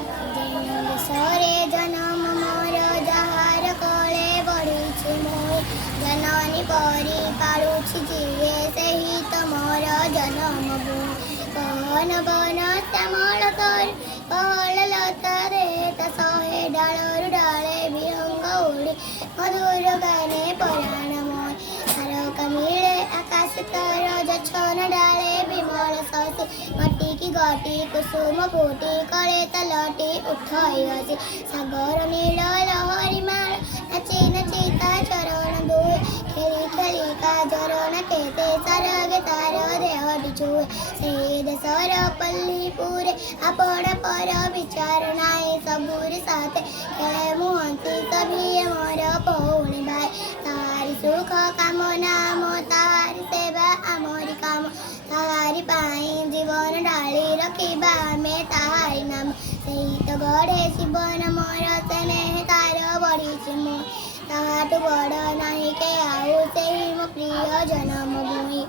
ଦେଶରେ ଜନମ ମୋର ଯାହାର କୋଳେ ବଢ଼ିଛି ମୁଁ ଜନନୀ ପରି ପାଳୁଛି ଯିଏ ସେହି ତ ମୋର ଜନମ ଭୂମି କହନ ବନ ଶ୍ୟାମଳ ତୋର କହଳ ଲତାରେ ତା ଶହେ ଡାଳରୁ ଡାଳେ ବିହଙ୍ଗ ଉଡ଼ି ମଧୁର ଗାନେ ପରାଣ ମୋଇ ତାରକା ମିଳେ ଆକାଶ ତାର ଜଛନ ଡାଳେ ବିମଳ ଶଶୀ ମାଟିକି ଗଟି କୁସୁମ ଫୁଟି କଳେ ତଲଟି ଉଠଇ ହସି ସାଗର ନୀଳ ଲହରୀ ମାଳ ନାଚି ନାଚି ତା ଚରଣ ଦୁଏ ଖେଳି ଖେଳି ତା ଝରଣା କେତେ ସରଗେ ତାର ଦେହଟି ଛୁଏ ସେହି ଦେଶର ପଲ୍ଲୀପୁରେ ଆପଣା ପର ବିଚାର ନାହିଁ ସବୁରେ ସାଥେ ଖେଳେ ମୁହନ୍ତି ସଭିଏ ମୋର ଭଉଣୀ ଭାଇ ତାହାରି ସୁଖ କାମନା ମୋ ତାହାରି ସେବା ଆମରି କାମ ତାହାରି ପାଇଁ ଜୀବନ ଢାଳି ରଖିବା ଆମେ ତାହାରି ନାମ ସେହି ତ ଗଢ଼େ ଜୀବନ ମୋର ସ୍ନେହ ତାର ବଢ଼ିଛି ମୁଁ ତାହାଠୁ ବଡ଼ ନାହିଁ କେ ଆଉ ସେହି ମୋ ପ୍ରିୟ ଜନ୍ମଭୂମି।